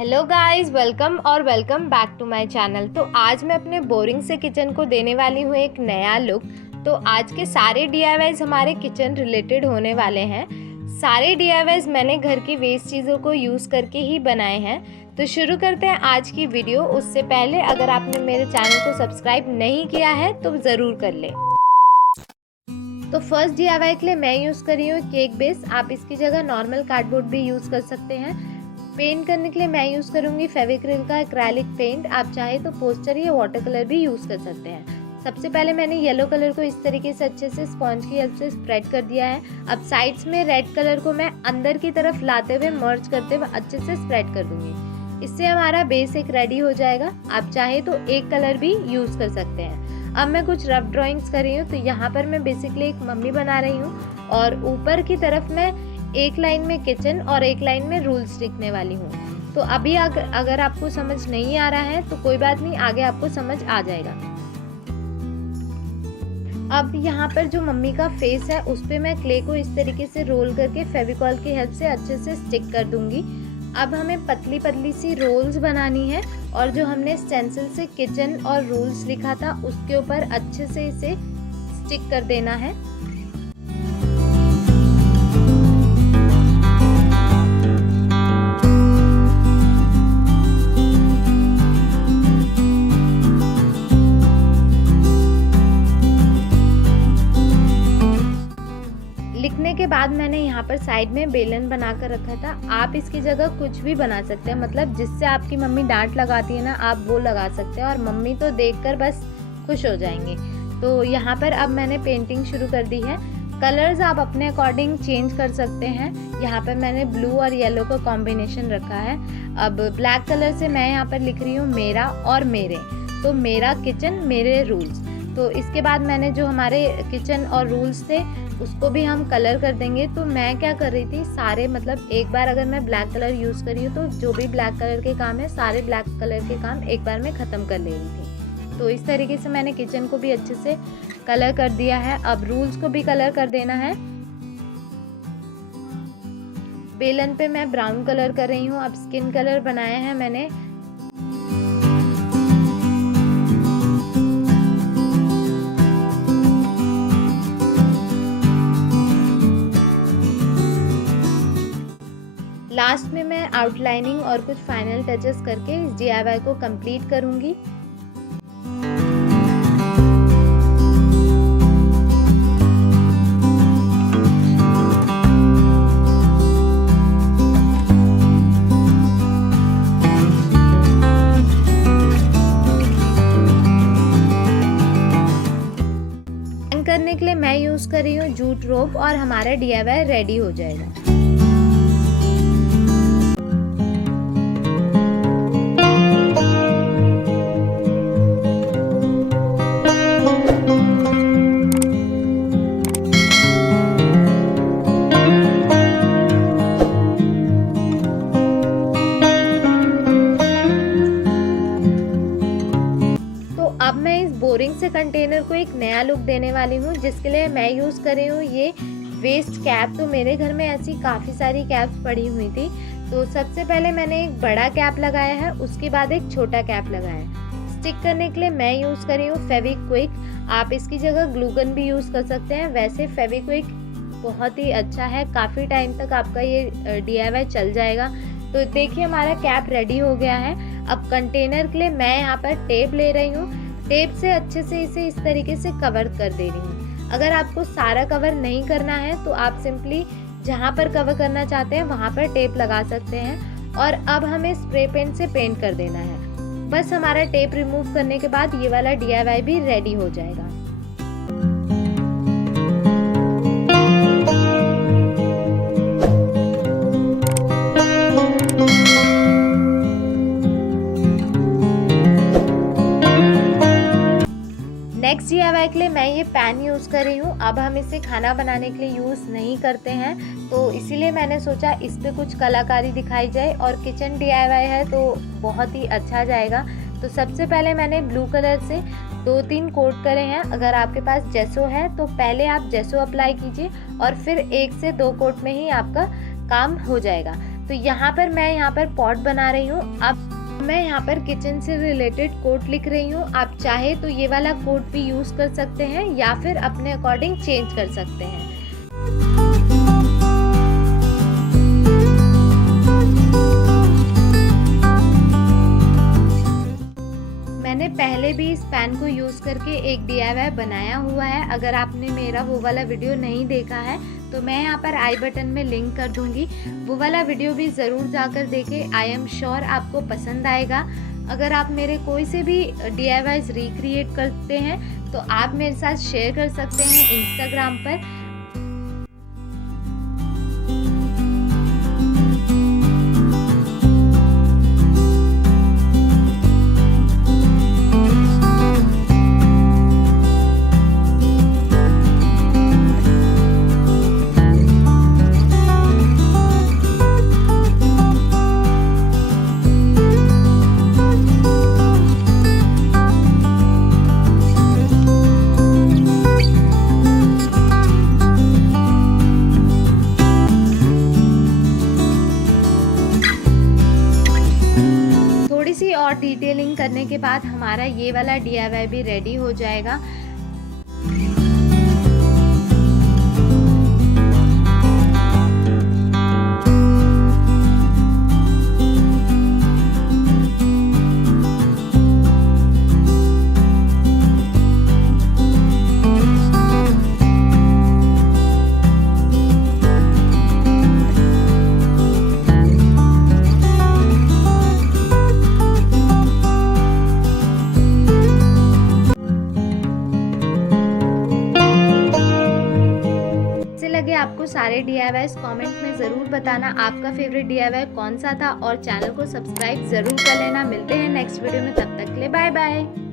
Hello guys, welcome back to my channel. तो आज मैं अपने बोरिंग से किचन को देने वाली हूँ एक नया लुक। तो आज के सारे DIYs हमारे किचन रिलेटेड होने वाले हैं। सारे DIYs मैंने घर की वेस्ट चीज़ों को यूज़ करके ही बनाए हैं। तो शुरू करते हैं आज की वीडियो। उससे पहले अगर आपने मेरे चैनल को सब्सक्राइब नहीं किया है तो ज़रूर कर लें। तो फर्स्ट DIY के लिए मैं यूज़ कर रही हूँ केक बेस। आप इसकी जगह नॉर्मल कार्डबोर्ड भी यूज़ कर सकते हैं। पेंट करने के लिए मैं यूज़ करूँगी फेविक्रिल का एक्रेलिक पेंट। आप चाहे तो पोस्टर या वाटर कलर भी यूज़ कर सकते हैं। सबसे पहले मैंने येलो कलर को इस तरीके से अच्छे से स्पॉन्ज की हेल्प से स्प्रेड कर दिया है। अब साइड्स में रेड कलर को मैं अंदर की तरफ लाते हुए मर्ज करते हुए अच्छे से स्प्रेड कर दूंगी। इससे हमारा बेस एक रेडी हो जाएगा। आप चाहे तो एक कलर भी यूज़ कर सकते हैं। अब मैं कुछ रफ ड्राइंग्स कर रही हूँ। तो यहाँ पर मैं बेसिकली एक मम्मी बना रही हूँ और ऊपर की तरफ मैं एक लाइन में किचन और एक लाइन में रूल्स लिखने वाली हूँ। तो अभी अगर आपको समझ नहीं आ रहा है तो कोई बात नहीं, आगे आपको समझ आ जाएगा। अब यहाँ पर जो मम्मी का फेस है उस पे मैं क्ले को इस तरीके से रोल करके फेविकॉल की हेल्प से अच्छे से स्टिक कर दूंगी। अब हमें पतली पतली सी रोल्स बनानी है और जो हमने स्टेंसिल से किचन और रूल्स लिखा था उसके ऊपर अच्छे से इसे स्टिक कर देना है। लिखने के बाद मैंने यहाँ पर साइड में बेलन बना कर रखा था। आप इसकी जगह कुछ भी बना सकते हैं, मतलब जिससे आपकी मम्मी डांट लगाती है ना, आप वो लगा सकते हैं और मम्मी तो देखकर बस खुश हो जाएंगे। तो यहाँ पर अब मैंने पेंटिंग शुरू कर दी है। कलर्स आप अपने अकॉर्डिंग चेंज कर सकते हैं। यहाँ पर मैंने ब्लू और येलो का कॉम्बिनेशन रखा है। अब ब्लैक कलर से मैं यहाँ पर लिख रही हूँ मेरा और मेरे। तो मेरा किचन मेरे रूल्स। तो इसके बाद मैंने जो हमारे किचन और रूल्स थे उसको भी हम कलर कर देंगे। तो मैं क्या कर रही थी, सारे मतलब एक बार अगर मैं ब्लैक कलर यूज़ कर रही हूँ तो जो भी ब्लैक कलर के काम है सारे ब्लैक कलर के काम एक बार में ख़त्म कर ले रही थी। तो इस तरीके से मैंने किचन को भी अच्छे से कलर कर दिया है। अब रूल्स को भी कलर कर देना है। बेलन पे मैं ब्राउन कलर कर रही हूँ। अब स्किन कलर बनाया है मैंने। लास्ट में मैं आउटलाइनिंग और कुछ फाइनल टचेस करके इस DIY को कंप्लीट करूंगी। करने के लिए मैं यूज कर रही हूँ जूट रोप और हमारा DIY रेडी हो जाएगा। अब मैं इस बोरिंग से कंटेनर को एक नया लुक देने वाली हूँ, जिसके लिए मैं यूज़ कर रही हूँ ये वेस्ट कैप। तो मेरे घर में ऐसी काफ़ी सारी कैप्स पड़ी हुई थी। तो सबसे पहले मैंने एक बड़ा कैप लगाया है, उसके बाद एक छोटा कैप लगाया है। स्टिक करने के लिए मैं यूज़ कर रही हूँ फेविक्विक। आप इसकी जगह ग्लू गन भी यूज़ कर सकते हैं। वैसे फेविक्विक बहुत ही अच्छा है, काफ़ी टाइम तक आपका ये DIY चल जाएगा। तो देखिए हमारा कैप रेडी हो गया है। अब कंटेनर के लिए मैं यहाँ पर टेप ले रही हूँ। टेप से अच्छे से इसे इस तरीके से कवर कर दे रही हूँ। अगर आपको सारा कवर नहीं करना है तो आप सिंपली जहाँ पर कवर करना चाहते हैं वहाँ पर टेप लगा सकते हैं। और अब हमें स्प्रे पेंट से पेंट कर देना है। बस हमारा टेप रिमूव करने के बाद ये वाला DIY भी रेडी हो जाएगा। नेक्स्ट DIY के लिए मैं ये पैन यूज़ कर रही हूँ। अब हम इसे खाना बनाने के लिए यूज़ नहीं करते हैं, तो इसीलिए मैंने सोचा इस पे कुछ कलाकारी दिखाई जाए और किचन DIY है तो बहुत ही अच्छा जाएगा। तो सबसे पहले मैंने ब्लू कलर से 2-3 कोट करे हैं। अगर आपके पास जेसो है तो पहले आप जेसो अप्लाई कीजिए और फिर 1 से 2 कोट में ही आपका काम हो जाएगा। तो यहाँ पर पॉट बना रही हूँ। अब मैं यहाँ पर किचन से रिलेटेड कोट लिख रही हूँ। आप चाहे तो ये वाला कोट भी यूज़ कर सकते हैं या फिर अपने अकॉर्डिंग चेंज कर सकते हैं। मैंने पहले भी इस पैन को यूज़ करके एक DIY बनाया हुआ है। अगर आपने मेरा वो वाला वीडियो नहीं देखा है तो मैं यहाँ पर आई बटन में लिंक कर दूँगी, वो वाला वीडियो भी ज़रूर जाकर देखें। आई एम श्योर आपको पसंद आएगा। अगर आप मेरे कोई से भी DIYs रिक्रिएट करते हैं तो आप मेरे साथ शेयर कर सकते हैं इंस्टाग्राम पर। और डिटेलिंग करने के बाद हमारा ये वाला DIY भी रेडी हो जाएगा। लगे आपको सारे DIYs कमेंट में ज़रूर बताना आपका फेवरेट DIY कौन सा था, और चैनल को सब्सक्राइब ज़रूर कर लेना। मिलते हैं नेक्स्ट वीडियो में, तब तक के लिए बाय बाय।